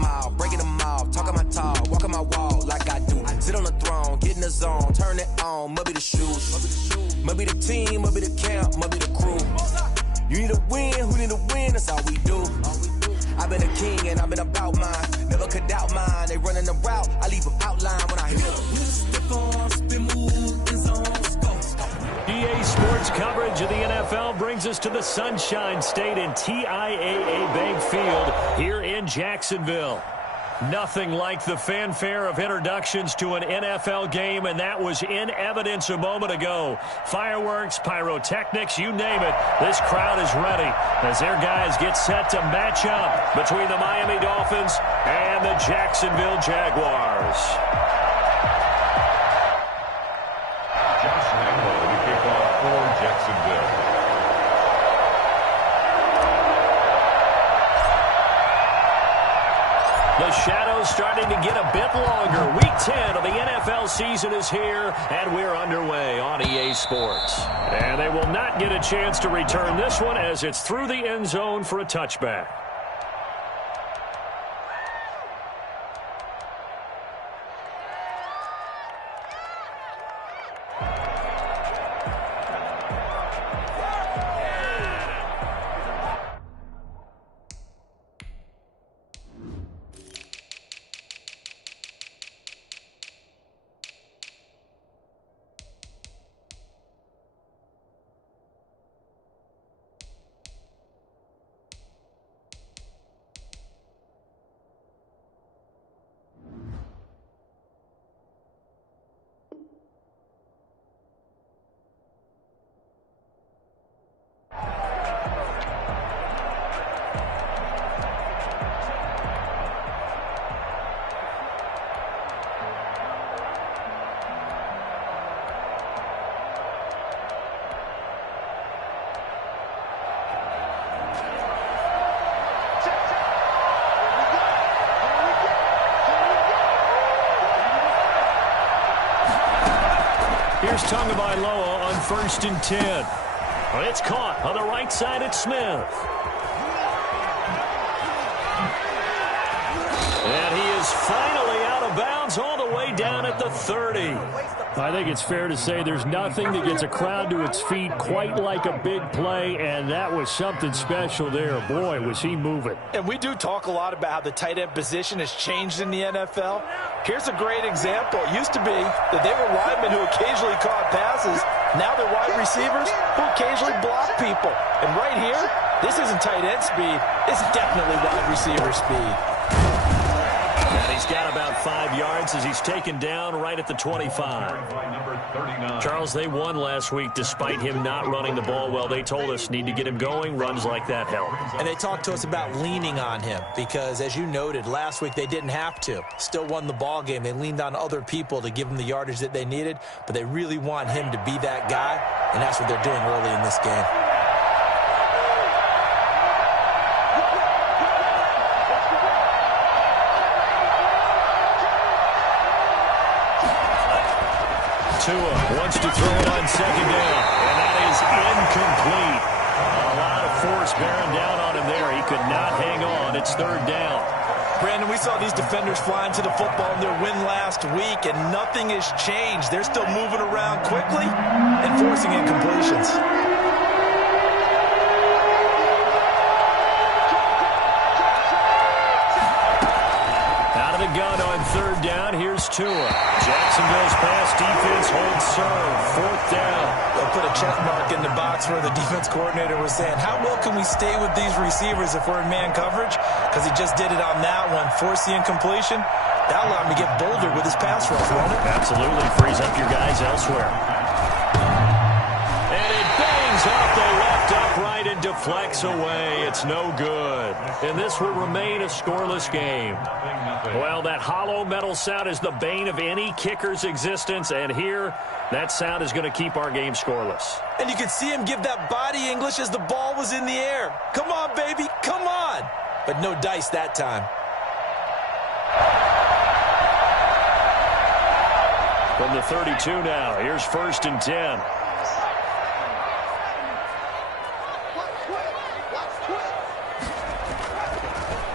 them all, breaking them all, talking my talk, walking my wall like I do. Sit on the throne, get in the zone, turn it on, must be the shoes. Must be the team, must be the camp, must be the crew. You need a win, who need a win, that's all we do. I've been a king and I've been about mine. Never could doubt mine, they running the route, I leave them outline when I hit them. EA Sports coverage of the NFL brings us to the Sunshine State and TIAA Bank Field here in Jacksonville. Nothing like the fanfare of introductions to an NFL game, and that was in evidence a moment ago. Fireworks, pyrotechnics, you name it. This crowd is ready as their guys get set to match up between the Miami Dolphins and the Jacksonville Jaguars. Josh Lambo to kick off for Jacksonville. The shadows starting to get a bit longer. Week 10 of the NFL season is here, and we're underway on EA Sports. And they will not get a chance to return this one as it's through the end zone for a touchback. Here's Tagovailoa on 1st and 10. It's caught on the right side at Smith. And he is finally out of bounds all the way down at the 30. I think it's fair to say there's nothing that gets a crowd to its feet quite like a big play, and that was something special there. Boy, was he moving. And we do talk a lot about how the tight end position has changed in the NFL. Here's a great example. It used to be that they were linemen who occasionally caught passes. Now they're wide receivers who occasionally block people. And right here, this isn't tight end speed. It's definitely wide receiver speed. And he's got about 5 yards as he's taken down right at the 25. Charles, they won last week despite him not running the ball well. They told us need to get him going. Runs like that help. And they talked to us about leaning on him because, as you noted, last week they didn't have to. Still won the ball game. They leaned on other people to give them the yardage that they needed, but they really want him to be that guy, and that's what they're doing early in this game. Tua wants to throw it on 2nd down, and that is incomplete. A lot of force bearing down on him there. He could not hang on. It's 3rd down. Brandon, we saw these defenders flying to the football in their win last week, and nothing has changed. They're still moving around quickly and forcing incompletions. Out of the gun on 3rd down, here's Tua. Jacksonville's pass defense holds serve. 4th down. They'll put a check mark in the box where the defense coordinator was saying, how well can we stay with these receivers if we're in man coverage? Because he just did it on that one. Force the incompletion. That allowed him to get bolder with his pass rush, won't it? Absolutely. Frees up your guys elsewhere. And it bangs off the left upright and deflects away. It's no good. And this will remain a scoreless game. Well, that hollow metal sound is the bane of any kicker's existence, and here, that sound is going to keep our game scoreless. And you could see him give that body English as the ball was in the air. Come on, baby, come on. But no dice that time. From the 32 now, here's 1st and 10.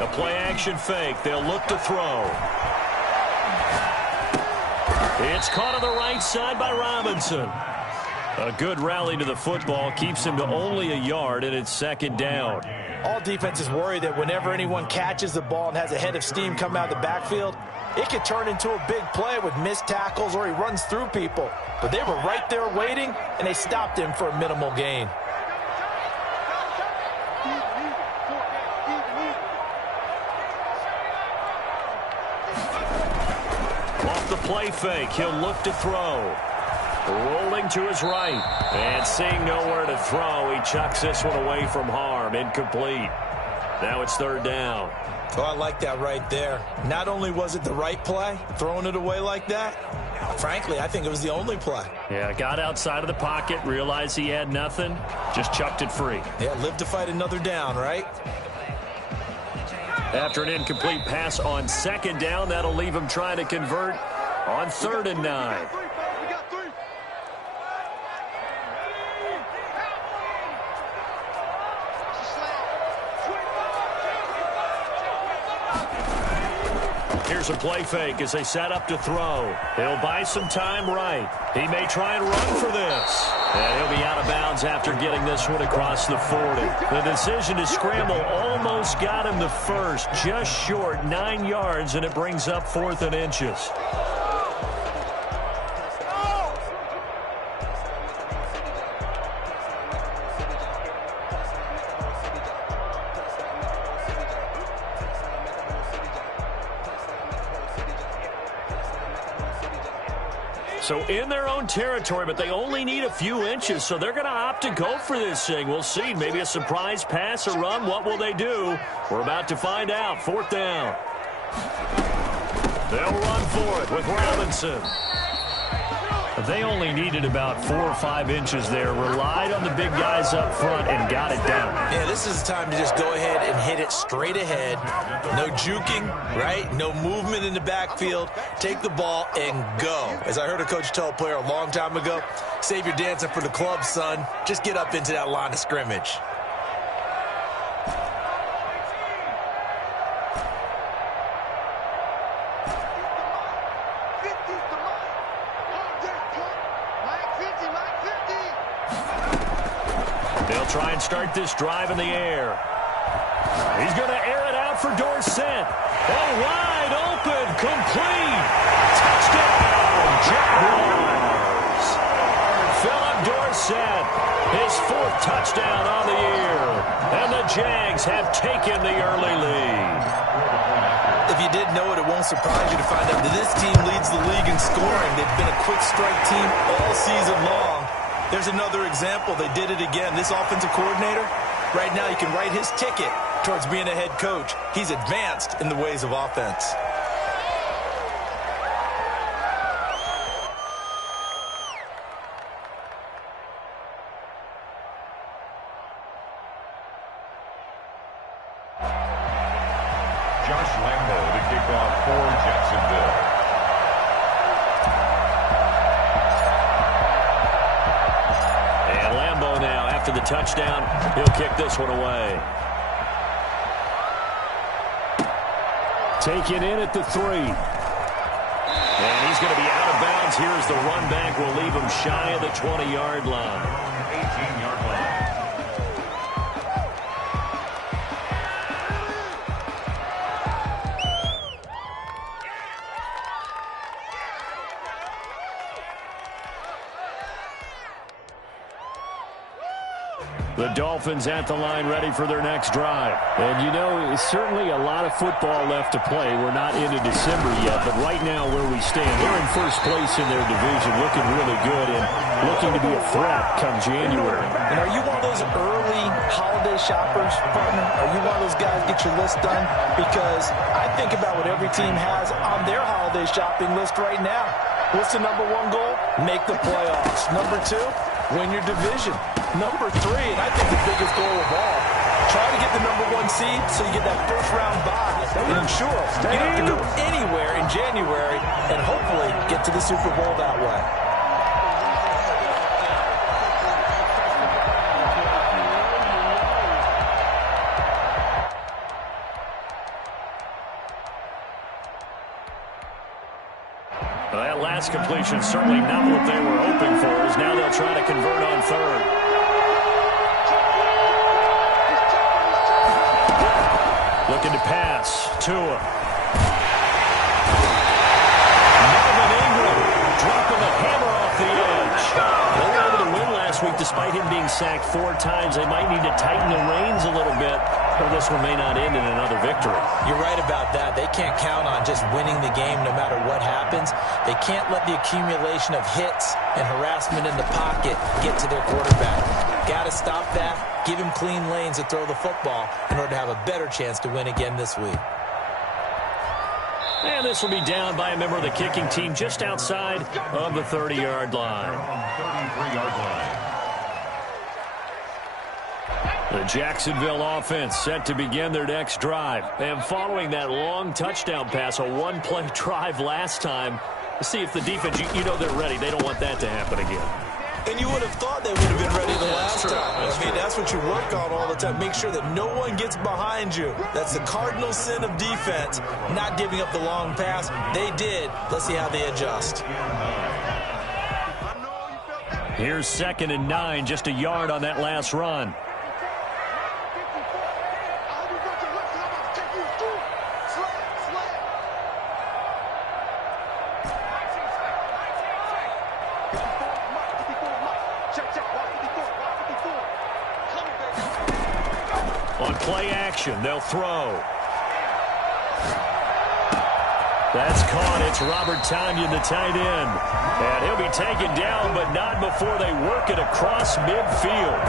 A play action fake. They'll look to throw. It's caught on the right side by Robinson. A good rally to the football keeps him to only a yard, and it's second down. All defenses worry that whenever anyone catches the ball and has a head of steam come out of the backfield, it could turn into a big play with missed tackles or he runs through people. But they were right there waiting, and they stopped him for a minimal gain. Off the play fake, he'll look to throw. Rolling to his right. And seeing nowhere to throw, he chucks this one away from harm. Incomplete. Now it's third down. Oh, I like that right there. Not only was it the right play, throwing it away like that, frankly, I think it was the only play. Yeah, got outside of the pocket, realized he had nothing, just chucked it free. Yeah, live to fight another down, right? After an incomplete pass on second down, that'll leave him trying to convert on 3rd and 9. Here's a play fake as they set up to throw. He'll buy some time right. He may try and run for this. And he'll be out of bounds after getting this one across the 40. The decision to scramble almost got him the first, just short 9 yards, and it brings up 4th and inches. So in their own territory, but they only need a few inches, so they're going to opt to go for this thing. We'll see. Maybe a surprise pass or run. What will they do? We're about to find out. 4th down. They'll run for it with Robinson. They only needed about 4 or 5 inches there. Relied on the big guys up front and got it down. Yeah, this is the time to just go ahead and hit it straight ahead. No juking, right? No movement in the backfield. Take the ball and go. As I heard a coach tell a player a long time ago, save your dancing for the club, son. Just get up into that line of scrimmage. Try and start this drive in the air. He's going to air it out for Dorsett. Oh, wide open, complete. Touchdown, Jaguars. Philip Dorsett, his 4th touchdown on the year. And the Jags have taken the early lead. If you didn't know it, it won't surprise you to find out that this team leads the league in scoring. They've been a quick strike team all season long. There's another example. They did it again. This offensive coordinator, right now you can write his ticket towards being a head coach. He's advanced in the ways of offense. Josh Lambo to kick off for Jacksonville. After the touchdown, he'll kick this one away. Taken in at the 3. And he's going to be out of bounds here as the run back will leave him shy of the 20-yard line. 18-yard line. The Dolphins at the line ready for their next drive. And you know, certainly a lot of football left to play. We're not into December yet, but right now where we stand, they're in first place in their division, looking really good and looking to be a threat come January. And are you one of those early holiday shoppers, partner? Are you one of those guys get your list done? Because I think about what every team has on their holiday shopping list right now. What's the number 1 goal? Make the playoffs. Number 2, win your division. Number 3, and I think the biggest goal of all, try to get the number 1 seed so you get that first-round bye and ensure you don't have to go anywhere in January and hopefully get to the Super Bowl that way. Well, that last completion certainly not what they were hoping for, as now they'll try to convert on third. Looking to pass. Tua. Melvin Ingram dropping the hammer off the edge. They were able to win last week despite him being sacked 4 times. They might need to tighten the reins a little bit, or this one may not end in another victory. You're right about that. They can't count on just winning the game no matter what happens. They can't let the accumulation of hits and harassment in the pocket get to their quarterback. Got to stop that. Give him clean lanes to throw the football in order to have a better chance to win again this week. And this will be down by a member of the kicking team just outside of the 30-yard line. 33-yard line. The Jacksonville offense set to begin their next drive. And following that long touchdown pass, a one-play drive last time, see if the defense, you know they're ready. They don't want that to happen again. And you would have thought they would have been ready the last time. That's what you work on all the time. Make sure that no one gets behind you. That's the cardinal sin of defense, not giving up the long pass. They did. Let's see how they adjust. Here's 2nd and 9, just a yard on that last run. On play action, they'll throw. That's caught. It's Robert Tonyan, the tight end. And he'll be taken down, but not before they work it across midfield.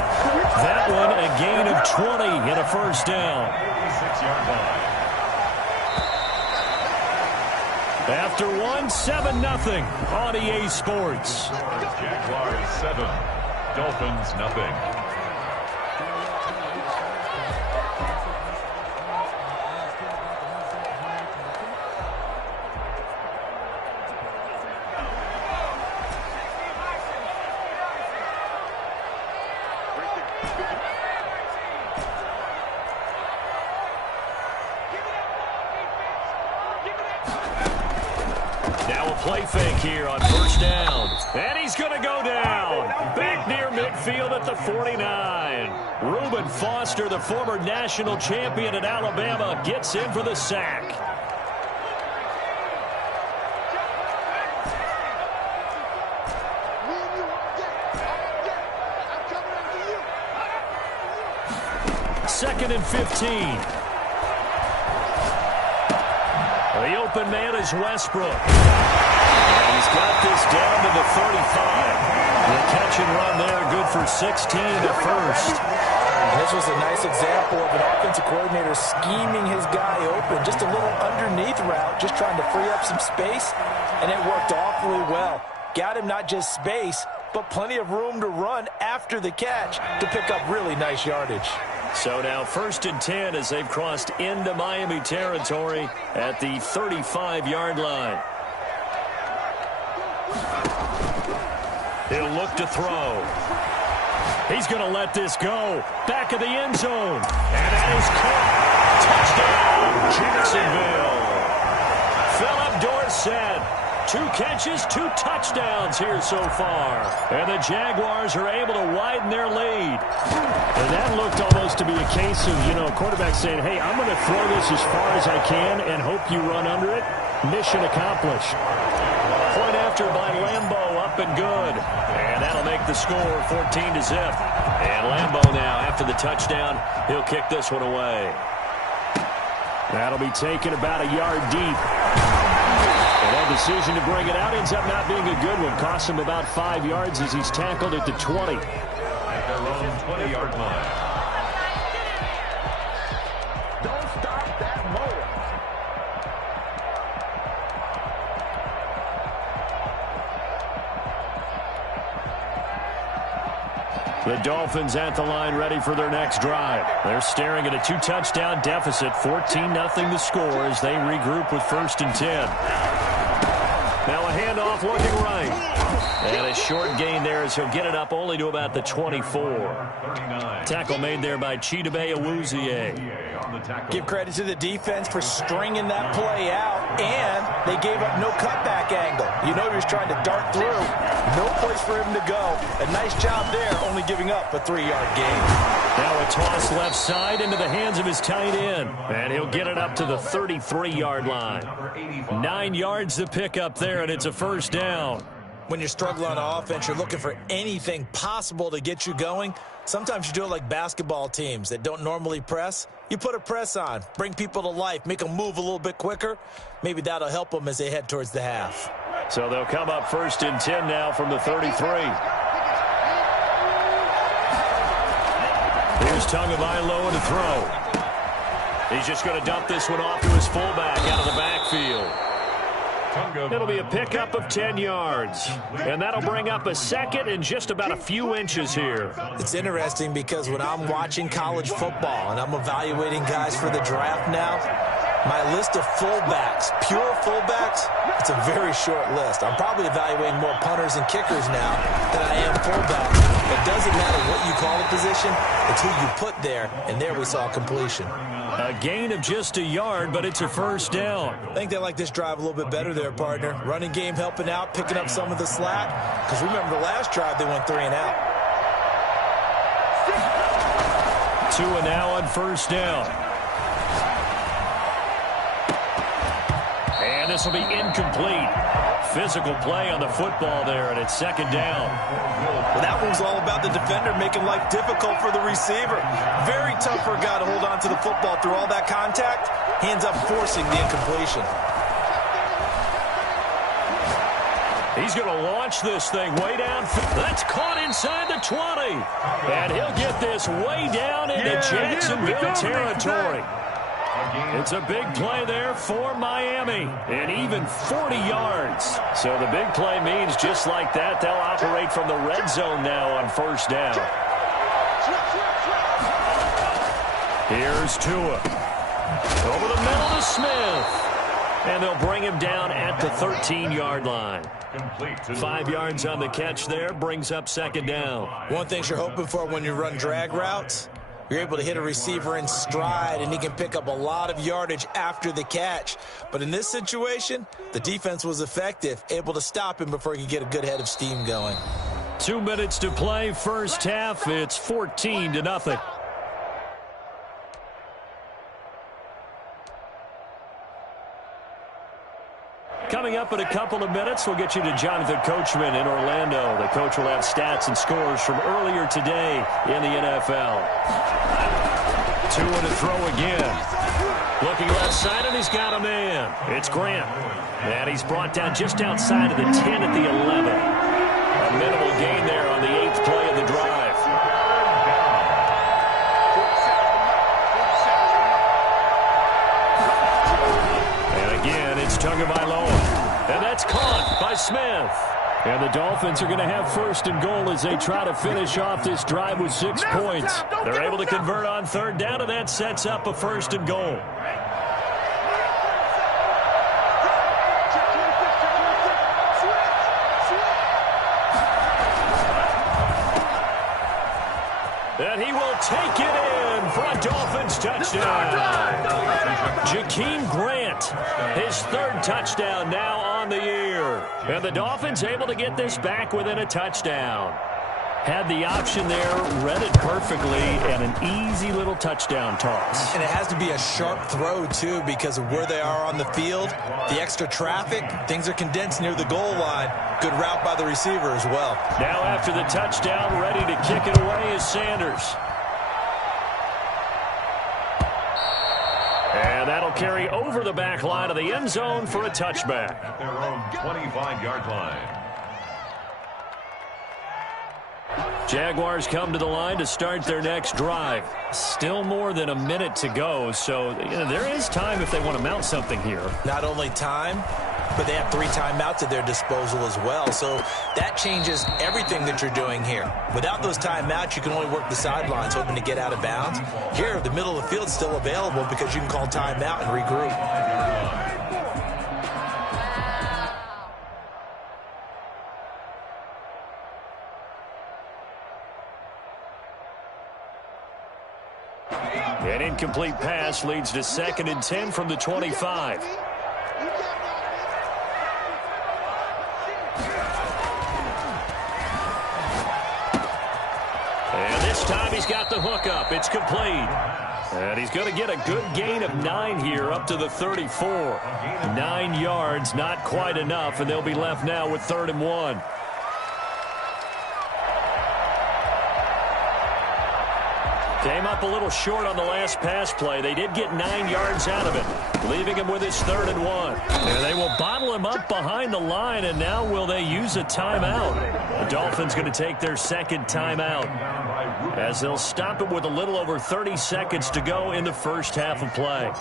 That one, a gain of 20 and a first down. 6-yard line. After 7-0 on EA Sports. Jaguars 7, Dolphins nothing. Play fake here on first down. And he's going to go down. Back near midfield at the 49. Reuben Foster, the former national champion at Alabama, gets in for the sack. Second and 15. The open man is Westbrook. He's got this down to the 35. The catch and run there, good for 16 at first. And this was a nice example of an offensive coordinator scheming his guy open. Just a little underneath route, just trying to free up some space, and it worked awfully well. Got him not just space, but plenty of room to run after the catch to pick up really nice yardage. So now 1st and 10 as they've crossed into Miami territory at the 35-yard line. He'll look to throw. He's going to let this go. Back of the end zone. And that is caught. Touchdown, Jacksonville. Philip Dorsett. 2 catches, 2 touchdowns here so far. And the Jaguars are able to widen their lead. And that looked almost to be a case of, quarterback saying, hey, I'm going to throw this as far as I can and hope you run under it. Mission accomplished. Point after by Lambeau, up and good. And that'll make the score 14-0. And Lambeau now, after the touchdown, he'll kick this one away. That'll be taken about a yard deep. And that decision to bring it out ends up not being a good one. Costs him about 5 yards as he's tackled at the 20. At their own 20-yard line. Don't stop that motor. The Dolphins at the line ready for their next drive. They're staring at a 2-touchdown deficit, 14-0 the score as they regroup with 1st and 10. Now a handoff looking right. And a short gain there as he'll get it up only to about the 24. Tackle made there by Chidobe Awuzie. Give credit to the defense for stringing that play out. And they gave up no cutback angle. You know he was trying to dart through. No place for him to go. A nice job there, only giving up a 3-yard gain. Now a toss left side into the hands of his tight end. And he'll get it up to the 33-yard line. 9 yards to pick up there, and it's a first down. When you're struggling on offense, you're looking for anything possible to get you going. Sometimes you do it like basketball teams that don't normally press. You put a press on, bring people to life, make them move a little bit quicker. Maybe that'll help them as they head towards the half. So they'll come up 1st and 10 now from the 33. Here's Tagovailoa to throw. He's just going to dump this one off to his fullback out of the backfield. It'll be a pickup of 10 yards. And that'll bring up a second and just about a few inches here. It's interesting because when I'm watching college football and I'm evaluating guys for the draft now, my list of fullbacks, pure fullbacks, it's a very short list. I'm probably evaluating more punters and kickers now than I am fullbacks. It doesn't matter what you call a position, it's who you put there, and there we saw completion. A gain of just a yard, but it's a first down. I think they like this drive a little bit better there, partner. Running game helping out, picking up some of the slack. Because remember the last drive, they went 3 and out. 2 and now on first down. And this will be incomplete. Physical play on the football there, and it's 2nd down. Well, that one's all about the defender making life difficult for the receiver. Very tough for a guy to hold on to the football through all that contact. He ends up forcing the incompletion. He's going to launch this thing way down. That's caught inside the 20. And he'll get this way down into Jacksonville territory. It's a big play there for Miami, and even 40 yards. So the big play means just like that, they'll operate from the red zone now on first down. Here's Tua. Over the middle to Smith. And they'll bring him down at the 13-yard line. 5 yards on the catch there, brings up 2nd down. One thing you're hoping for when you run drag routes, you're able to hit a receiver in stride, and he can pick up a lot of yardage after the catch. But in this situation, the defense was effective, able to stop him before he could get a good head of steam going. 2 minutes to play, first half. It's 14-0. Coming up in a couple of minutes, we'll get you to Jonathan Coachman in Orlando. The coach will have stats and scores from earlier today in the NFL. Tua to throw again. Looking left side, and he's got a man. It's Grant. And he's brought down just outside of the 10 at the 11. A minimal gain there on the 8th play of the drive. And again, it's Tagovailoa. And that's caught by Smith. And the Dolphins are going to have 1st and goal as they try to finish off this drive with 6 points. They're able to convert on 3rd down, and that sets up a 1st and goal. And he will take it in for a Dolphins touchdown. Jakeem Grant, his 3rd touchdown now on the year. And the Dolphins able to get this back within a touchdown. Had the option there, read it perfectly, and an easy little touchdown toss. And it has to be a sharp throw, too, because of where they are on the field. The extra traffic, things are condensed near the goal line. Good route by the receiver as well. Now after the touchdown, ready to kick it away is Sanders. And that'll carry over the back line of the end zone for a touchback. At their own 25-yard line. Jaguars come to the line to start their next drive. Still more than a minute to go, so there is time if they want to mount something here. Not only time, but they have 3 timeouts at their disposal as well. So that changes everything that you're doing here. Without those timeouts, you can only work the sidelines hoping to get out of bounds. Here, the middle of the field's still available because you can call timeout and regroup. An incomplete pass leads to 2nd and 10 from the 25. time he's got the hook up. It's complete. And he's going to get a good gain of 9 here up to the 34. 9 yards, not quite enough, and they'll be left now with 3rd and 1. Came up a little short on the last pass play. They did get 9 yards out of it, leaving him with his 3rd and 1. And they will bottle him up behind the line, and now will they use a timeout? The Dolphins going to take their 2nd timeout, as they'll stop it with a little over 30 seconds to go in the first half of play.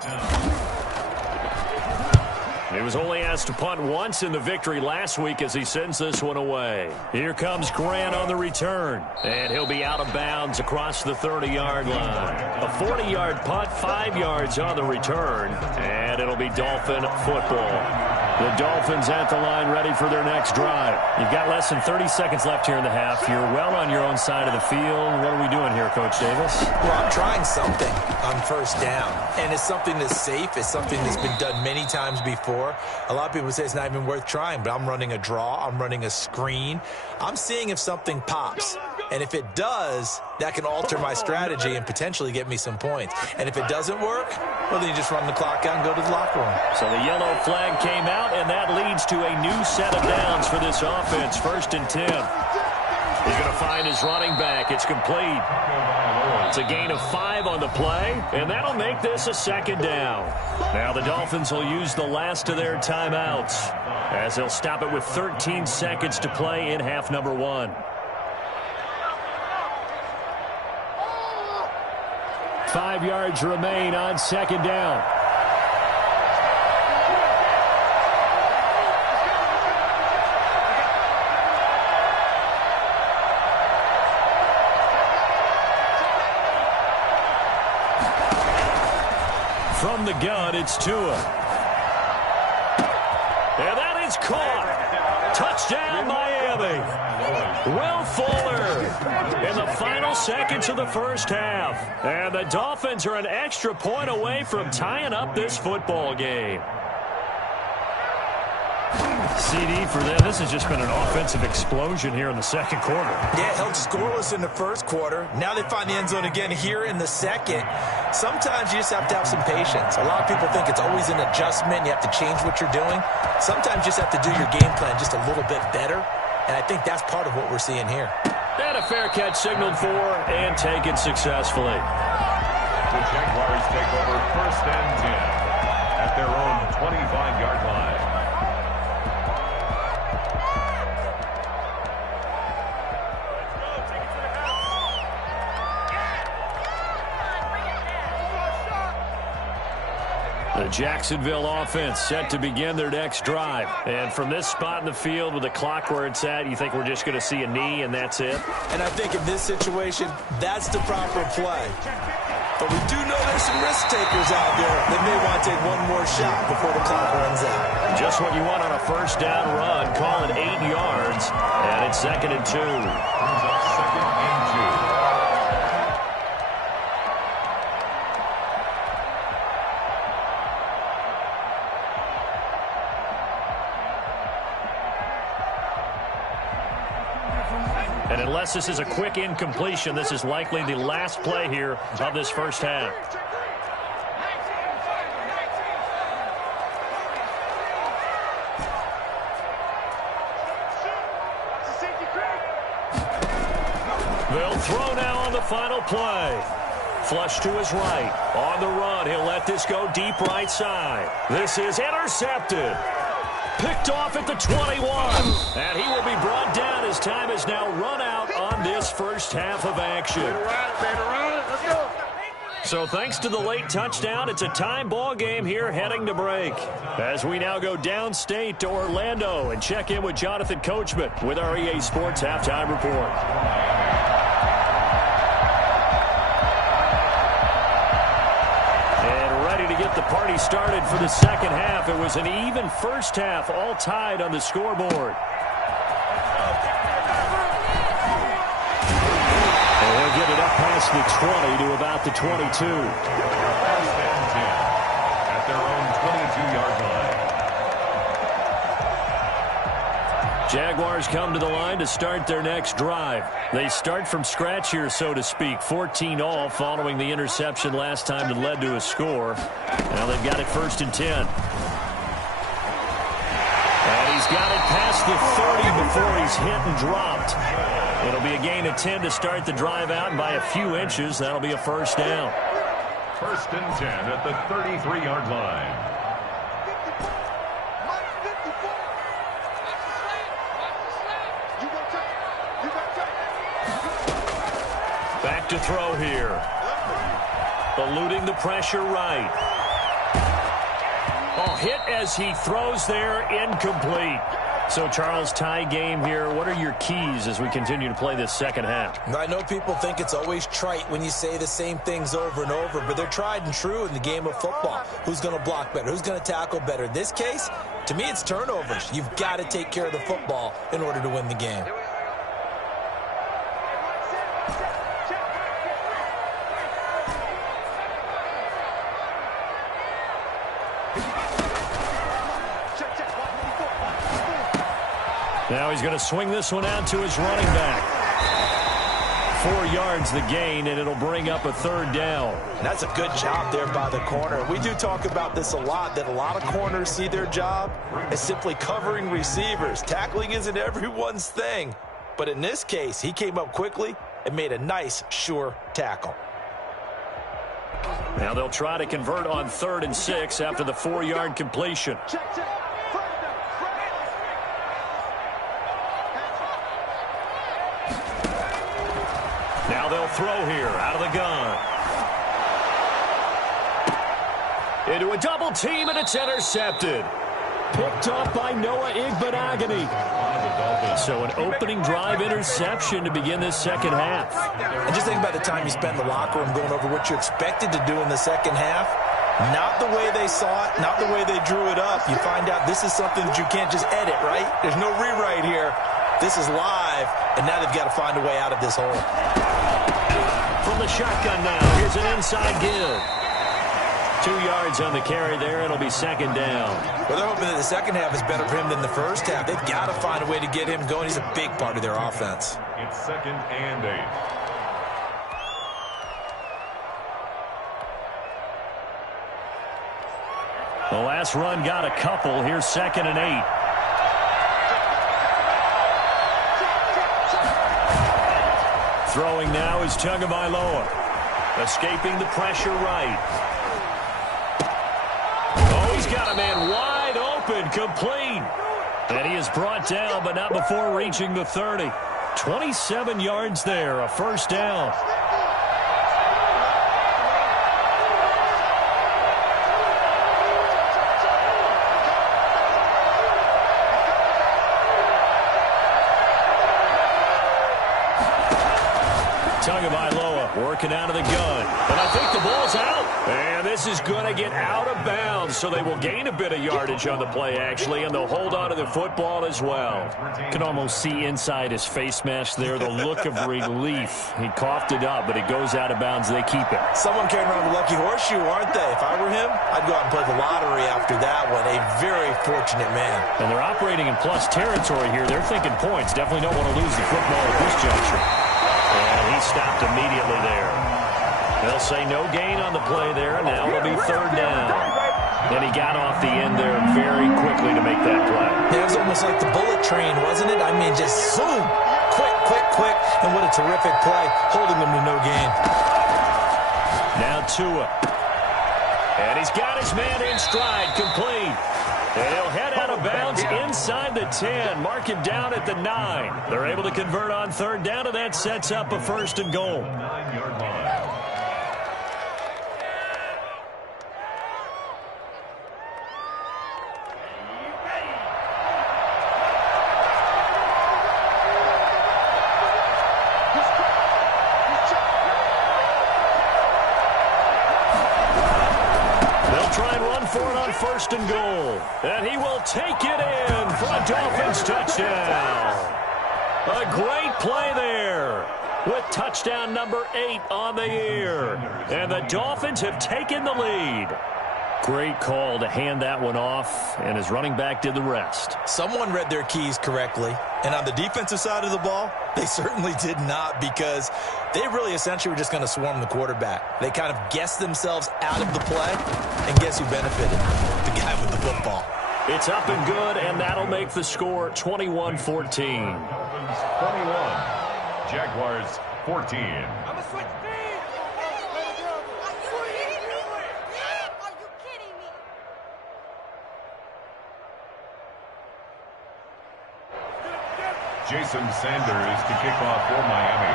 He was only asked to punt once in the victory last week as he sends this one away. Here comes Grant on the return, and he'll be out of bounds across the 30-yard line. A 40-yard punt, 5 yards on the return, and it'll be Dolphin football. The Dolphins at the line ready for their next drive. You've got less than 30 seconds left here in the half. You're well on your own side of the field. What are we doing here, Coach Davis? Well, I'm trying something on first down, and it's something that's safe. It's something that's been done many times before. A lot of people say it's not even worth trying, but I'm running a draw. I'm running a screen. I'm seeing if something pops. And if it does, that can alter my strategy and potentially get me some points. And if it doesn't work, well, then you just run the clock out and go to the locker room. So the yellow flag came out, and that leads to a new set of downs for this offense. 1st and 10. He's going to find his running back. It's complete. It's a gain of 5 on the play, and that'll make this a 2nd down. Now the Dolphins will use the last of their timeouts, as they'll stop it with 13 seconds to play in half number 1. 5 yards remain on 2nd down. From the gun, it's Tua. And that is caught. Touchdown, Miami. Will Fuller in the final seconds of the first half. And the Dolphins are an extra point away from tying up this football game. CD for them. This has just been an offensive explosion here in the 2nd quarter. Yeah, held scoreless in the 1st quarter. Now they find the end zone again here in the 2nd. Sometimes you just have to have some patience. A lot of people think it's always an adjustment. You have to change what you're doing. Sometimes you just have to do your game plan just a little bit better. And I think that's part of what we're seeing here. And a fair catch signaled for and taken successfully. The Jaguars take over 1st and 10 at their own 25-yard line. The Jacksonville offense set to begin their next drive. And from this spot in the field with the clock where it's at, you think we're just going to see a knee and that's it? And I think in this situation, that's the proper play. But we do know there's some risk takers out there that may want to take one more shot before the clock runs out. Just what you want on a first down run. Call it 8 yards. And it's 2nd and 2. Brings up 2nd and 2. And unless this is a quick incompletion, this is likely the last play here of this first half. They'll throw now on the final play. Flush to his right. On the run, he'll let this go deep right side. This is intercepted. Picked off at the 21. And he will be brought down as time has now run out on this first half of action. So thanks to the late touchdown, it's a time ball game here heading to break. As we now go downstate to Orlando and check in with Jonathan Coachman with our EA Sports Halftime Report. Get the party started for the second half. It was an even first half, all tied on the scoreboard. And he'll get it up past the 20 to about the 22. 1st and 10 at their own 22-yard line. Jaguars come to the line to start their next drive. They start from scratch here, so to speak. 14 all following the interception last time that led to a score. Now they've got it 1st and 10. And he's got it past the 30 before he's hit and dropped. It'll be a gain of 10 to start the drive out, and by a few inches, that'll be a 1st down. 1st and 10 at the 33-yard line. Back to throw here. Eluding the pressure right. Oh, hit as he throws there, incomplete. So, Charles, tie game here. What are your keys as we continue to play this second half? I know people think it's always trite when you say the same things over and over, but they're tried and true in the game of football. Who's going to block better? Who's going to tackle better? In this case, to me, it's turnovers. You've got to take care of the football in order to win the game. Now he's going to swing this one out to his running back. 4 yards the gain, and it'll bring up a 3rd down. And that's a good job there by the corner. We do talk about this a lot, that a lot of corners see their job as simply covering receivers. Tackling isn't everyone's thing. But in this case, he came up quickly and made a nice, sure tackle. Now they'll try to convert on 3rd and 6 after the 4-yard completion. Now they'll throw here out of the gun. Into a double team, and it's intercepted. Picked up by Noah Igbinoghene. So an opening drive interception to begin this second half. And just think about the time you spent in the locker room going over what you expected to do in the second half. Not the way they saw it, not the way they drew it up. You find out this is something that you can't just edit, right? There's no rewrite here. This is live, and now they've got to find a way out of this hole. From the shotgun now, here's an inside give. 2 yards on the carry there. It'll be 2nd down. Well, they're hoping that the second half is better for him than the first half. They've got to find a way to get him going. He's a big part of their offense. It's 2nd and 8. The last run got a couple. Here's 2nd and 8. Throwing now is Tagovailoa. Escaping the pressure right. Oh, he's got a man wide open, complete. And he is brought down, but not before reaching the 30. 27 yards there, a 1st down. Tagovailoa working out of the gun. And I think the ball's out. And this is going to get out of bounds, so they will gain a bit of yardage on the play, actually, and they'll hold on to the football as well. Can almost see inside his face mask there the look of relief. He coughed it up, but it goes out of bounds. They keep it. Someone carrying around a lucky horseshoe, aren't they? If I were him, I'd go out and play the lottery after that one. A very fortunate man. And they're operating in plus territory here. They're thinking points. Definitely don't want to lose the football at this juncture. And he stopped immediately there. They'll say no gain on the play there. Now it'll be 3rd down. And he got off the end there very quickly to make that play. It was almost like the bullet train, wasn't it? I mean, just zoom. Quick, quick, quick. And what a terrific play, holding them to no gain. Now Tua. And he's got his man in stride, complete. And he'll head out of bounds inside the 10. Mark him down at the 9. They're able to convert on 3rd down, and that sets up a 1st and goal. 9-yard line. For it on 1st and goal. And he will take it in for a Dolphins touchdown. A great play there with touchdown number 8 on the year. And the Dolphins have taken the lead. Great call to hand that one off, and his running back did the rest. Someone read their keys correctly, and on the defensive side of the ball, they certainly did not, because they really essentially were just going to swarm the quarterback. They kind of guessed themselves out of the play, and guess who benefited? The guy with the football. It's up and good, and that'll make the score 21-14. Dolphins 21, Jaguars 14. Jason Sanders to kick off for Miami.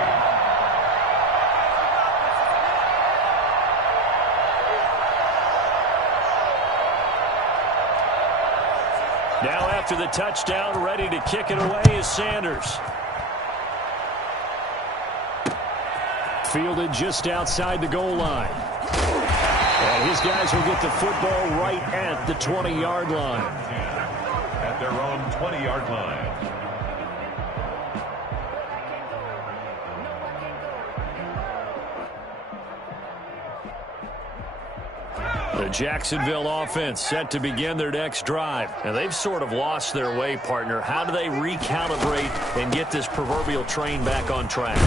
Now after the touchdown, ready to kick it away is Sanders. Fielded just outside the goal line. And his guys will get the football right at the 20-yard line. At their own 20-yard line. The Jacksonville offense set to begin their next drive. And they've sort of lost their way, partner. How do they recalibrate and get this proverbial train back on track?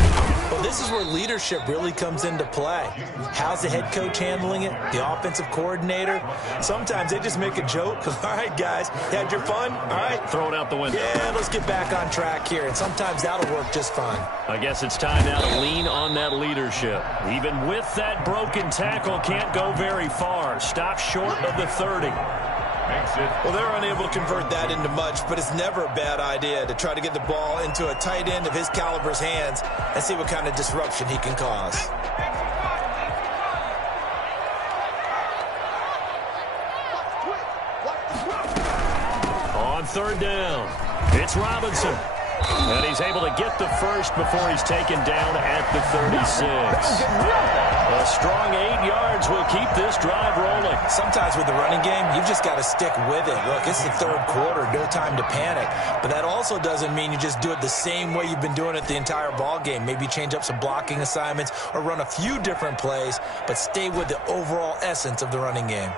Well, this is where leadership really comes into play. How's the head coach handling it? The offensive coordinator? Sometimes they just make a joke. All right, guys, you had your fun? All right. Throw it out the window. Yeah, let's get back on track here. And sometimes that'll work just fine. I guess it's time now to lean on that leadership. Even with that broken tackle, can't go very far. Stop short of the 30. Well, they're unable to convert that into much, but it's never a bad idea to try to get the ball into a tight end of his caliber's hands and see what kind of disruption he can cause. On third down, it's Robinson. And he's able to get the first before he's taken down at the 36. A strong 8 yards will keep this drive rolling. Sometimes with the running game, you've just got to stick with it. Look, it's the third quarter, no time to panic. But that also doesn't mean you just do it the same way you've been doing it the entire ball game. Maybe change up some blocking assignments or run a few different plays, but stay with the overall essence of the running game.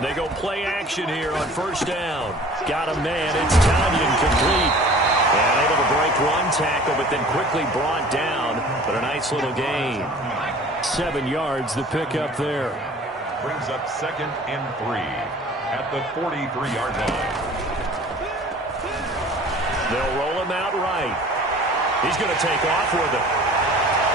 They go play action here on first down. Got a man. It's Tanyan complete. And able to break one tackle, but then quickly brought down. But a nice little gain. 7 yards, the pickup there. Brings up 2nd and 3 at the 43-yard line. They'll roll him out right. He's going to take off with it.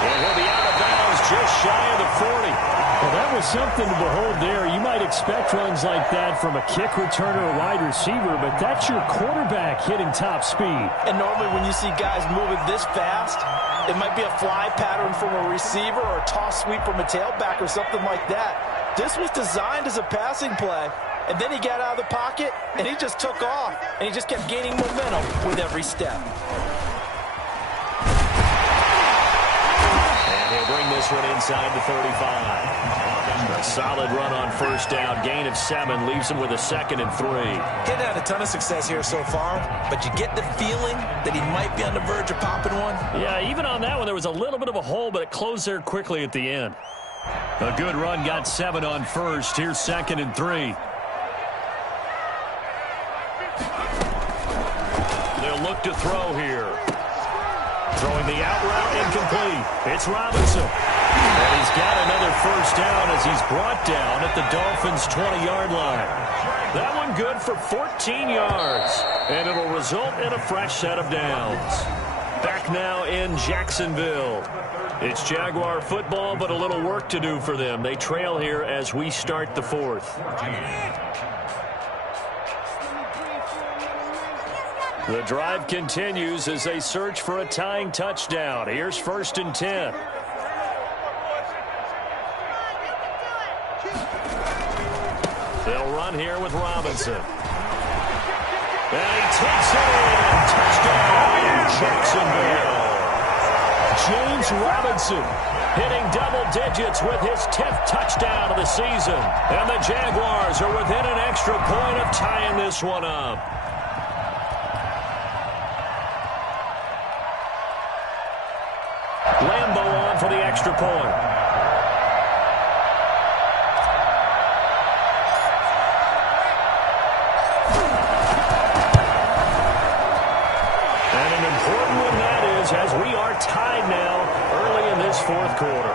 And he'll be out of bounds just shy of the 40. Well, that was something to behold there. You might expect runs like that from a kick returner or wide receiver, but that's your quarterback hitting top speed. And normally when you see guys moving this fast, it might be a fly pattern from a receiver or a toss sweep from a tailback or something like that. This was designed as a passing play, and then he got out of the pocket, and he just took off, and he just kept gaining momentum with every step. He'll bring this one inside the 35. A solid run on first down. Gain of 7 leaves him with a 2nd and 3. He's had a ton of success here so far, but you get the feeling that he might be on the verge of popping one. Yeah, even on that one, there was a little bit of a hole, but it closed there quickly at the end. A good run, got 7 on first. Here's 2nd and 3. They'll look to throw here. Throwing the out route, incomplete. It's Robinson. And he's got another first down as he's brought down at the Dolphins' 20-yard line. That one good for 14 yards. And it'll result in a fresh set of downs. Back now in Jacksonville. It's Jaguar football, but a little work to do for them. They trail here as we start the 4th. The drive continues as they search for a tying touchdown. Here's 1st and 10. They'll run here with Robinson. And he takes it in. Touchdown, Jacksonville. James Robinson hitting double digits with his 10th touchdown of the season. And the Jaguars are within an extra point of tying this one up. Lambeau on for the extra point. scores as we are tied now early in this fourth quarter.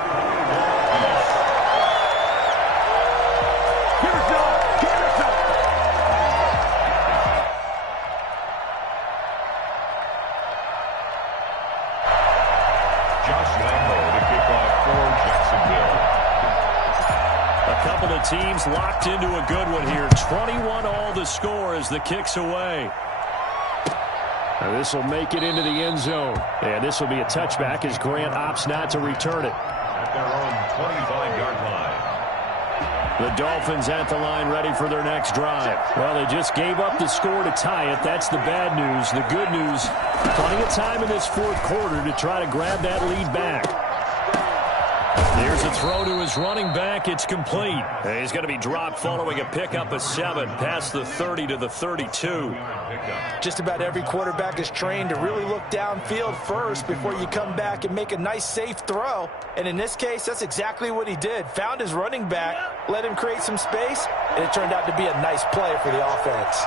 Teams locked into a good one here. 21 all the score as the kick's away. Now this will make it into the end zone. And this will be a touchback as Grant opts not to return it. At their own 25-yard line. The Dolphins at the line ready for their next drive. Well, they just gave up the score to tie it. That's the bad news. The good news, plenty of time in this fourth quarter to try to grab that lead back. Here's a throw to his running back. It's complete. He's going to be dropped following a pickup of 7 past the 30 to the 32. Just about every quarterback is trained to really look downfield first before you come back and make a nice, safe throw. And in this case, that's exactly what he did. Found his running back, let him create some space, and it turned out to be a nice play for the offense.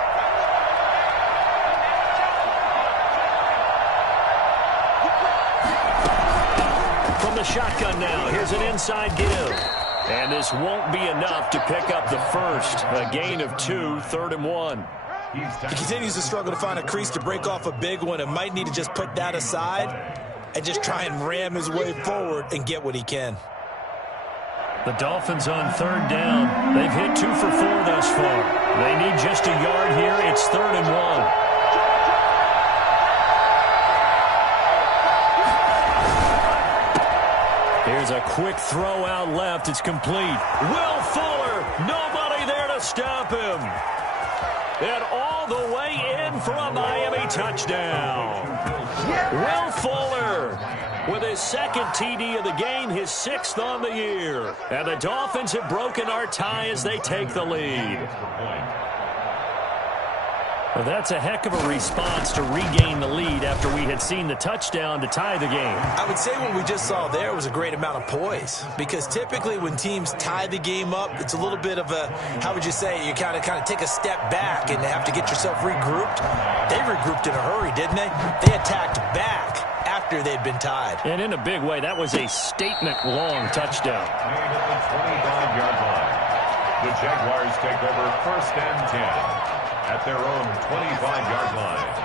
The shotgun now. Here's an inside give. And this won't be enough to pick up the first. A gain of 2, 3rd and 1. He continues to struggle to find a crease to break off a big one and might need to just put that aside and just try and ram his way forward and get what he can. The Dolphins on 3rd down. They've hit 2 for 4 thus far. They need just a yard here. It's 3rd and 1. Here's a quick throw out left. It's complete. Will Fuller, nobody there to stop him. And all the way in for a Miami touchdown. Will Fuller with his 2nd TD of the game, his 6th on the year. And the Dolphins have broken our tie as they take the lead. Well, that's a heck of a response to regain the lead after we had seen the touchdown to tie the game. I would say what we just saw there was a great amount of poise, because typically when teams tie the game up, it's a little bit of a, how would you say, you kind of take a step back and have to get yourself regrouped. They regrouped in a hurry, didn't they? They attacked back after they'd been tied. And in a big way, that was a statement-long touchdown. Made at the 25-yard line. The Jaguars take over 1st and 10. At their own 25-yard line.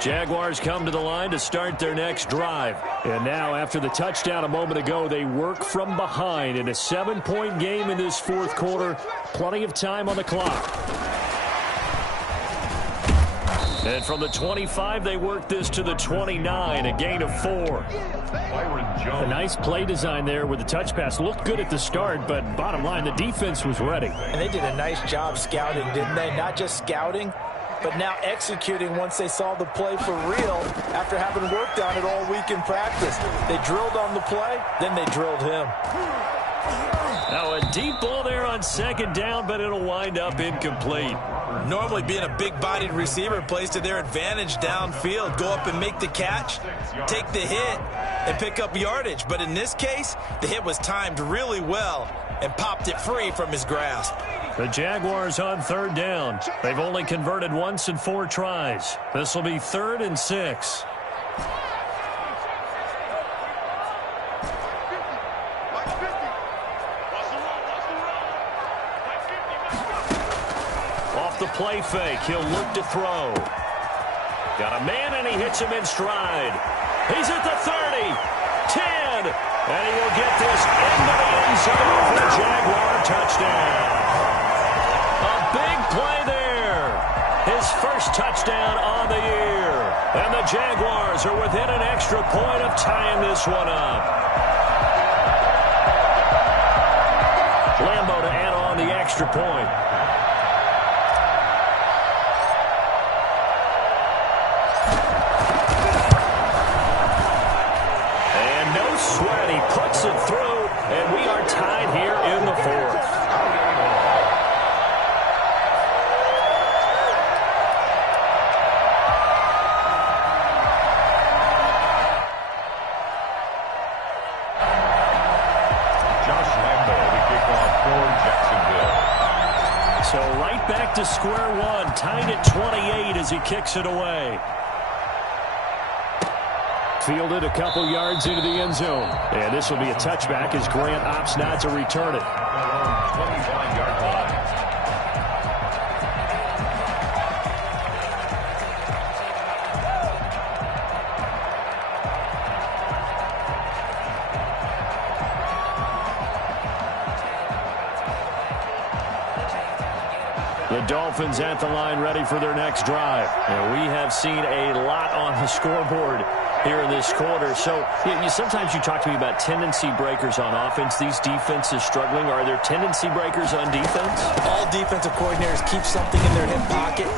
Jaguars come to the line to start their next drive. And now, after the touchdown a moment ago, they work from behind in a 7-point game in this fourth quarter. Plenty of time on the clock. And from the 25, they work this to the 29, a gain of 4. A nice play design there with the touch pass. Looked good at the start, but bottom line, the defense was ready. And they did a nice job scouting, didn't they? Not just scouting, but now executing once they saw the play for real after having worked on it all week in practice. They drilled on the play, then they drilled him. Now a deep ball there on 2nd down, but it'll wind up incomplete. Normally being a big-bodied receiver plays to their advantage downfield. Go up and make the catch, take the hit, and pick up yardage. But in this case, the hit was timed really well and popped it free from his grasp. The Jaguars on 3rd down. They've only converted once in 4 tries. This will be 3rd and 6. Off the play fake, he'll look to throw. Got a man, and he hits him in stride. He's at the 30, 10, and he will get this into the end zone for a Jaguar touchdown. A big play there. His first touchdown on the year. And the Jaguars are within an extra point of tying this one up. Lambo to add on the extra point. And no sweat. He puts it through, and we are tied back to square one, tied at 28 as he kicks it away. Fielded a couple yards into the end zone. And this will be a touchback as Grant opts not to return it. 25-yard line. The Dolphins at the line ready for their next drive. And we have seen a lot on the scoreboard here in this quarter. So sometimes you talk to me about tendency breakers on offense. These defenses struggling. Are there tendency breakers on defense? All defensive coordinators keep something in their hip pocket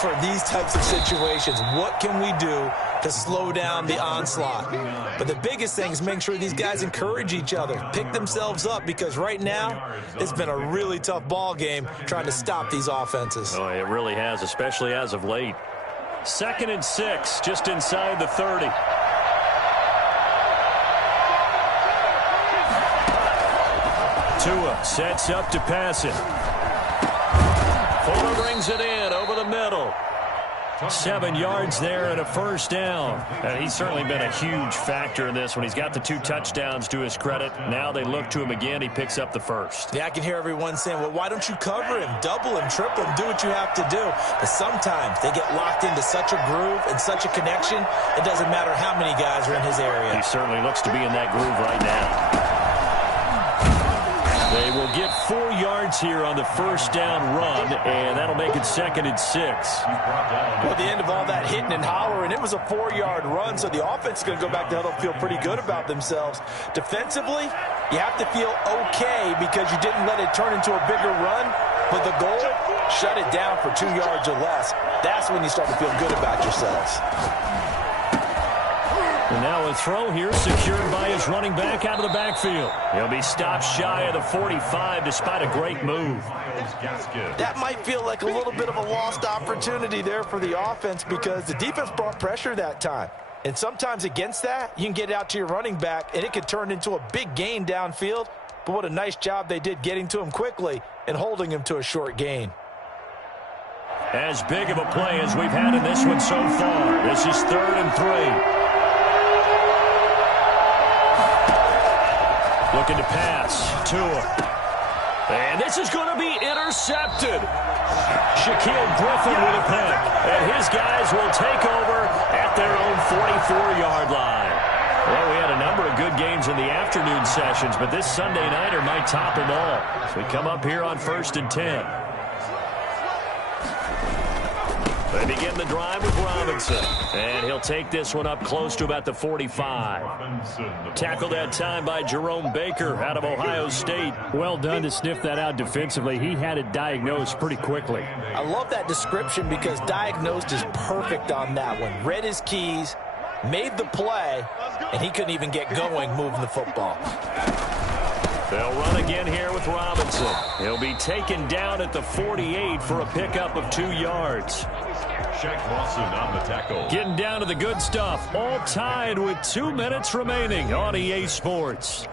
for these types of situations. What can we do to slow down the onslaught? But the biggest thing is making sure these guys encourage each other, pick themselves up, because right now it's been a really tough ball game trying to stop these offenses. Oh, it really has, especially as of late. 2nd and 6, just inside the 30. Tua sets up to pass it. Fuller brings it in over the middle. 7 yards there and a first down. And he's certainly been a huge factor in this when he's got the 2 touchdowns to his credit. Now they look to him again. He picks up the first. Yeah, I can hear everyone saying, well, why don't you cover him, double him, triple him, do what you have to do. But sometimes they get locked into such a groove and such a connection, it doesn't matter how many guys are in his area. He certainly looks to be in that groove right now. They will get 4 yards here on the first down run, and that'll make it 2nd and 6. Well, at the end of all that hitting and hollering, it was a 4-yard run, so the offense is going to go back to huddle and feel pretty good about themselves. Defensively, you have to feel okay because you didn't let it turn into a bigger run, but the goal, shut it down for 2 yards or less. That's when you start to feel good about yourselves. And now a throw here secured by his running back out of the backfield. He'll be stopped shy of the 45 despite a great move. That might feel like a little bit of a lost opportunity there for the offense because the defense brought pressure that time. And sometimes against that, you can get it out to your running back, and it could turn into a big gain downfield. But what a nice job they did getting to him quickly and holding him to a short gain. As big of a play as we've had in this one so far. This is 3rd and 3. Looking to pass. Tua. And this is going to be intercepted. Shaquille Griffin with a pick. And his guys will take over at their own 44-yard line. Well, we had a number of good games in the afternoon sessions, but this Sunday nighter might top them all. So we come up here on 1st and 10. They begin the drive with Robinson. And he'll take this one up close to about the 45. Tackled that time by Jerome Baker out of Ohio State. Well done to sniff that out defensively. He had it diagnosed pretty quickly. I love that description because diagnosed is perfect on that one. Read his keys, made the play, and he couldn't even get going moving the football. They'll run again here with Robinson. He'll be taken down at the 48 for a pickup of 2 yards. Shaq Lawson on the tackle. Getting down to the good stuff. All tied with 2 minutes remaining on EA Sports.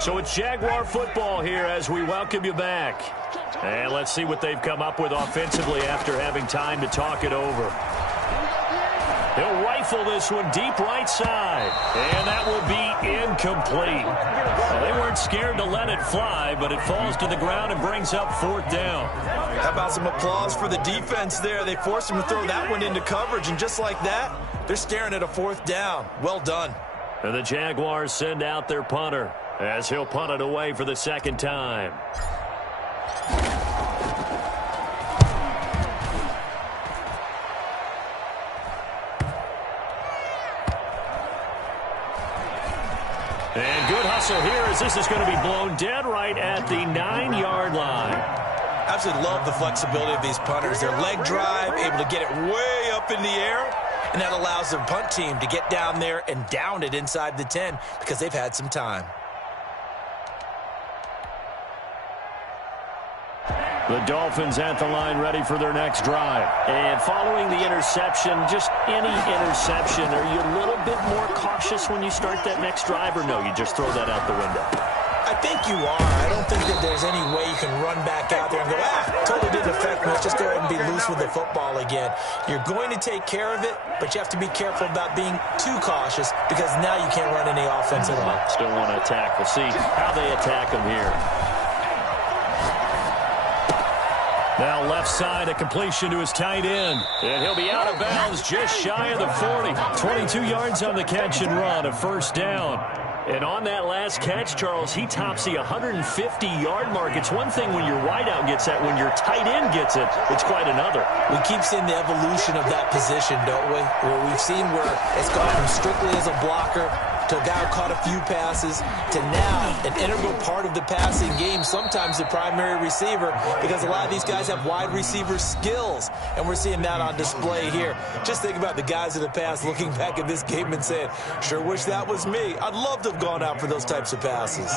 So it's Jaguar football here as we welcome you back. And let's see what they've come up with offensively after having time to talk it over. He'll rifle this one deep right side. And that will be incomplete. Well, they weren't scared to let it fly, but it falls to the ground and brings up 4th down. How about some applause for the defense there? They forced him to throw that one into coverage, and just like that, they're staring at a 4th down. Well done. And the Jaguars send out their punter as he'll punt it away for the 2nd time. And good hustle here as this is going to be blown dead right at the 9-yard line. Absolutely love the flexibility of these punters. Their leg drive, able to get it way up in the air, and that allows their punt team to get down there and down it inside the 10 because they've had some time. The Dolphins at the line ready for their next drive. And following the interception, just any interception, are you a little bit more cautious when you start that next drive, or no, you just throw that out the window? I think you are. I don't think that there's any way you can run back out there and go, totally didn't affect me. Let's just go ahead and be loose with the football again. You're going to take care of it, but you have to be careful about being too cautious because now you can't run any offense at all. Still want to attack. We'll see how they attack them here. Now left side, a completion to his tight end. And he'll be out of bounds just shy of the 40. 22 yards on the catch and run, a first down. And on that last catch, Charles, he tops the 150-yard mark. It's one thing when your wideout gets that. When your tight end gets it, it's quite another. We keep seeing the evolution of that position, don't we? Where we've seen where it's gone from strictly as a blocker to a guy who caught a few passes to now an integral part of the passing game, sometimes the primary receiver, because a lot of these guys have wide receiver skills, and we're seeing that on display here. Just think about the guys in the past looking back at this game and saying, sure wish that was me. I'd love to have gone out for those types of passes.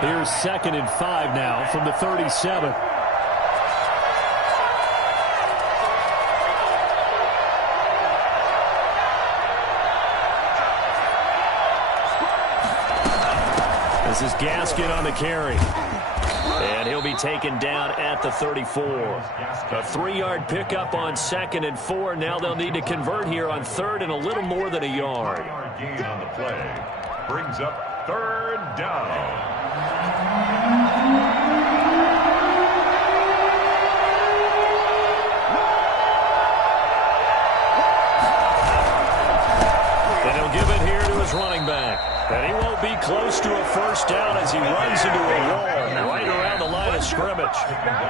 Here's 2nd and 5 now from the 37. This is Gaskin on the carry. And he'll be taken down at the 34. A 3-yard pickup on 2nd and 4. Now they'll need to convert here on 3rd and a little more than a yard. Gain on the play brings up 3rd down. And he'll give it here to his running back. And he won't be close to a first down as he runs into a wall right around the line of scrimmage.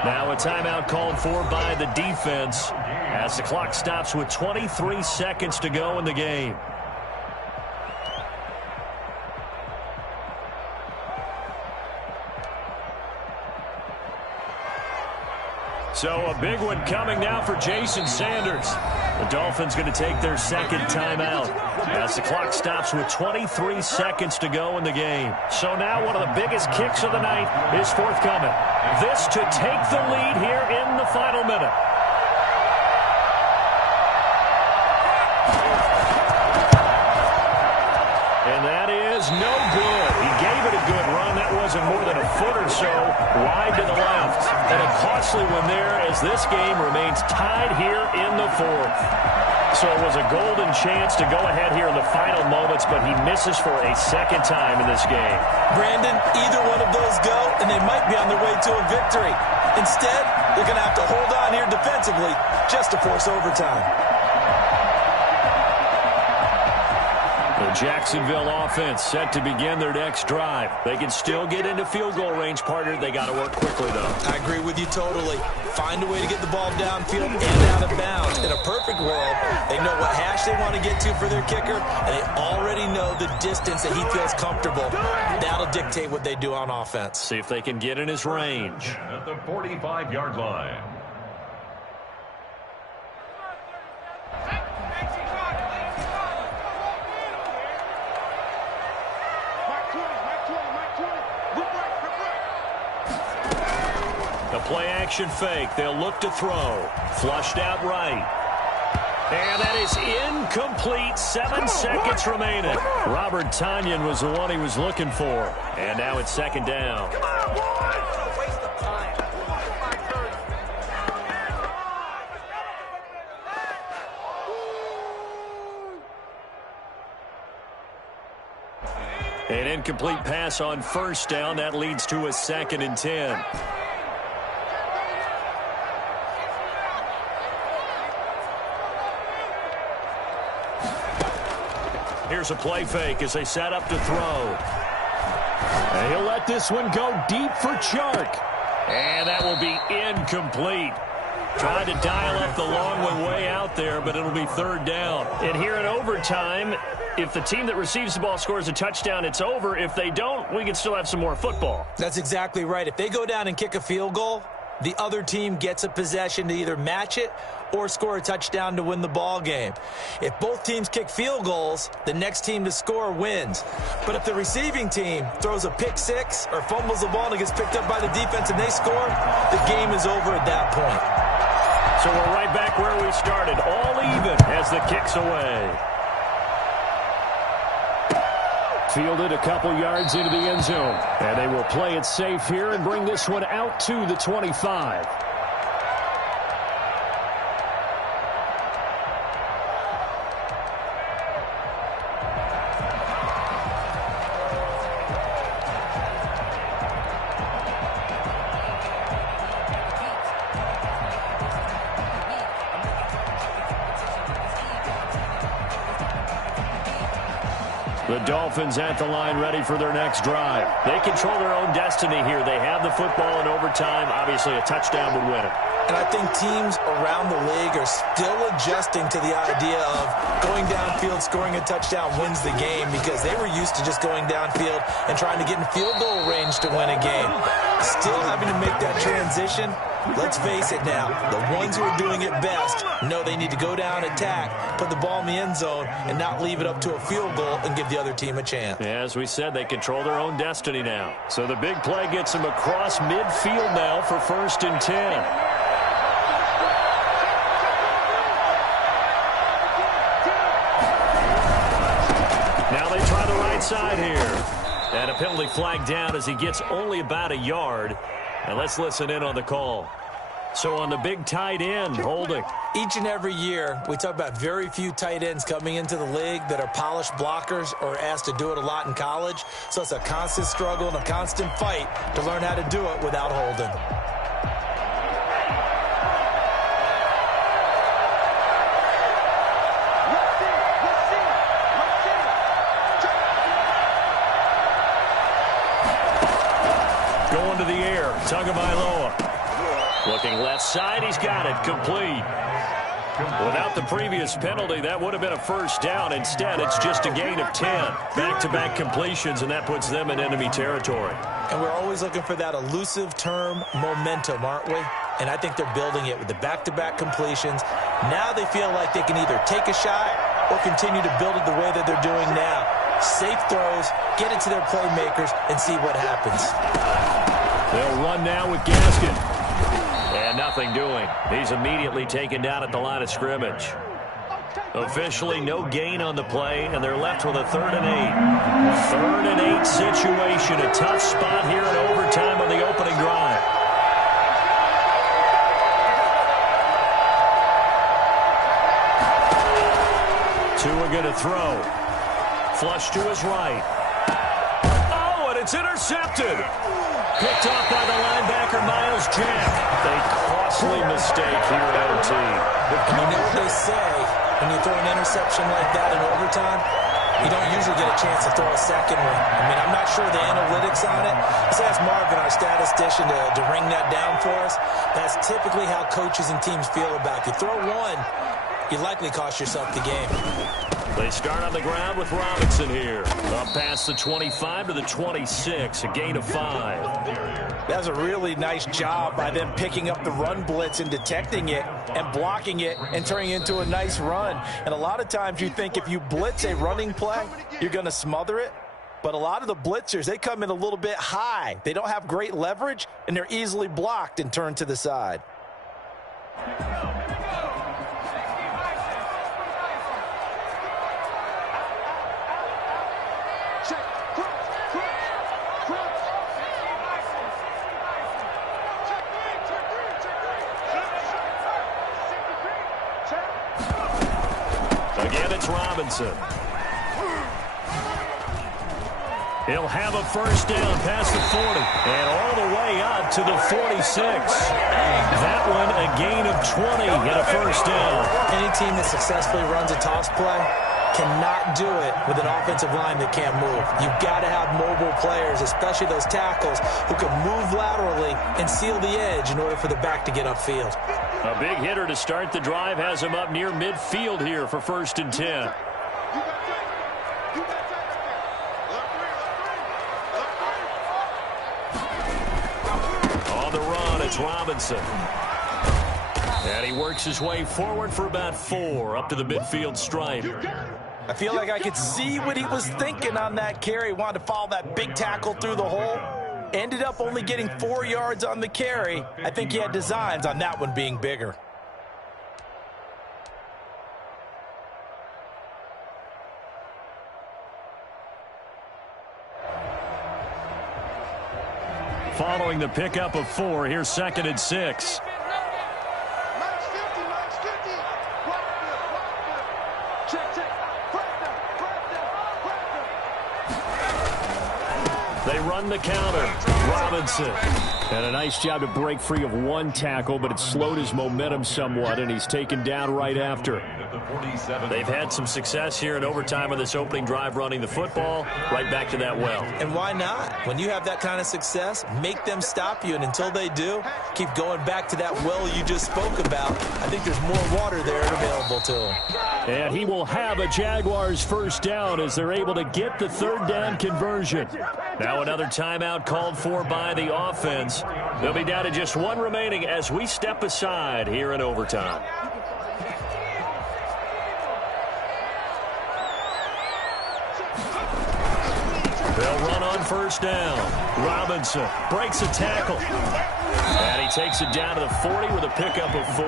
Now a timeout called for by the defense as the clock stops with 23 seconds to go in the game. So a big one coming now for Jason Sanders. The Dolphins going to take their 2nd timeout as the clock stops with 23 seconds to go in the game. So now one of the biggest kicks of the night is forthcoming. This to take the lead here in the final minute. And that is no good. He gave it a good run. That wasn't more than a foot or so wide to the left. And a costly one there as this game remains tied here in the 4th. So it was a golden chance to go ahead here in the final moments, but he misses for a 2nd time in this game. Brandon, either one of those go, and they might be on their way to a victory. Instead, they're going to have to hold on here defensively just to force overtime. The Jacksonville offense set to begin their next drive. They can still get into field goal range, partner. They got to work quickly, though. I agree with you totally. Find a way to get the ball downfield and out of bounds. In a perfect world, they know what hash they want to get to for their kicker, and they already know the distance that he feels comfortable. That'll dictate what they do on offense. See if they can get in his range. At the 45-yard line. Play action fake. They'll look to throw. Flushed out right. And that is incomplete. 7 seconds remaining. Robert Tonyan was the one he was looking for. And now it's 2nd down. Come on, boy! Don't waste the time. An incomplete pass on 1st down. That leads to a 2nd and 10. Here's a play fake as they set up to throw. And he'll let this one go deep for Chark. And that will be incomplete. Tried to dial up the long one way out there, but it'll be 3rd down. And here in overtime, if the team that receives the ball scores a touchdown, it's over. If they don't, we can still have some more football. That's exactly right. If they go down and kick a field goal, the other team gets a possession to either match it or score a touchdown to win the ball game. If both teams kick field goals, the next team to score wins. But if the receiving team throws a pick six or fumbles the ball and it gets picked up by the defense and they score, the game is over at that point. So we're right back where we started, all even as the kick's away. Fielded a couple yards into the end zone. And they will play it safe here and bring this one out to the 25. The Dolphins at the line ready for their next drive. They control their own destiny here. They have the football in overtime. Obviously, a touchdown would win it. And I think teams around the league are still adjusting to the idea of going downfield, scoring a touchdown wins the game, because they were used to just going downfield and trying to get in field goal range to win a game. Still having to make that transition. Let's face it now, the ones who are doing it best know they need to go down, attack, put the ball in the end zone, and not leave it up to a field goal and give the other team a chance. Yeah, as we said, they control their own destiny now. So the big play gets them across midfield now for 1st and 10. Now they try the right side here. And a penalty flag down as he gets only about a yard. And let's listen in on the call. So on the big tight end, holding. Each and every year, we talk about very few tight ends coming into the league that are polished blockers or asked to do it a lot in college. So it's a constant struggle and a constant fight to learn how to do it without holding. Going to the air, Tagovailoa. Looking left side, he's got it, complete. Without the previous penalty, that would have been a first down. Instead, it's just a gain of 10. Back-to-back completions, and that puts them in enemy territory. And we're always looking for that elusive term, momentum, aren't we? And I think they're building it with the back-to-back completions. Now they feel like they can either take a shot or continue to build it the way that they're doing now. Safe throws, get it to their playmakers, and see what happens. They'll run now with Gaskin. And nothing doing. He's immediately taken down at the line of scrimmage. Officially no gain on the play, and they're left with a 3rd and 8. 3rd and 8 situation. A tough spot here in overtime on the opening drive. Tua going to throw. Flush to his right. Oh, and it's intercepted. Picked off by the linebacker, Myles Jack. A costly mistake here at OT. And you know what they say, when you throw an interception like that in overtime, you don't usually get a chance to throw a second one. I mean, I'm not sure the analytics on it. Let's ask Marvin, our statistician, to ring that down for us. That's typically how coaches and teams feel about it. If you throw one, you likely cost yourself the game. They start on the ground with Robinson here. Up past the 25 to the 26, a gain of 5. That's a really nice job by them picking up the run blitz and detecting it and blocking it and turning it into a nice run. And a lot of times you think if you blitz a running play, you're going to smother it. But a lot of the blitzers, they come in a little bit high. They don't have great leverage, and they're easily blocked and turned to the side. Again, it's Robinson. He'll have a first down past the 40 and all the way up to the 46. That one a gain of 20 and a first down. Any team that successfully runs a toss play cannot do it with an offensive line that can't move. You've got to have mobile players, especially those tackles, who can move laterally and seal the edge in order for the back to get upfield. A big hitter to start the drive has him up near midfield here for 1st and 10. On the run, it's Robinson. And he works his way forward for about 4 up to the midfield stripe. I feel like I could see what he was thinking on that carry. He wanted to follow that big tackle through the hole. Ended up only getting 4 yards on the carry. I think he had designs on that one being bigger. Following the pickup of 4, here's 2nd and 6. They run the counter. Robinson. And a nice job to break free of 1 tackle, but it slowed his momentum somewhat, and he's taken down right after. They've had some success here in overtime on this opening drive running the football. Right back to that well. And why not? When you have that kind of success, make them stop you, and until they do, keep going back to that well you just spoke about. I think there's more water there available to him. And he will have a Jaguars first down as they're able to get the 3rd down conversion. Now another timeout called for by the offense. They'll be down to just 1 remaining as we step aside here in overtime. They'll run on first down. Robinson breaks a tackle. And he takes it down to the 40 with a pickup of 4.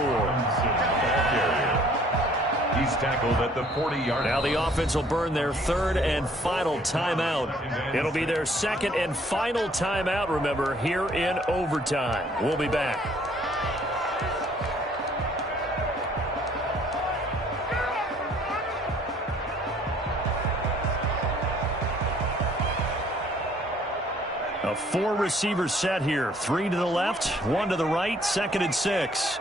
He's tackled at the 40-yard line. Now the offense will burn their 3rd and final timeout. It'll be their 2nd and final timeout, remember, here in overtime. We'll be back. A 4-receiver set here. 3 to the left, 1 to the right, 2nd and 6.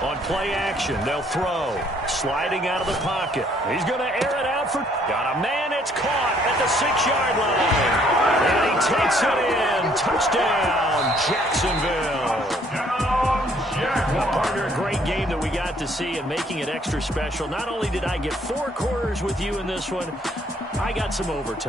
On play action, they'll throw. Sliding out of the pocket. He's going to air it out for... Got a man, it's caught at the 6-yard line. And he takes it in. Touchdown, Jacksonville. Well, partner, a great game that we got to see and making it extra special. Not only did I get 4 quarters with you in this one, I got some overtime.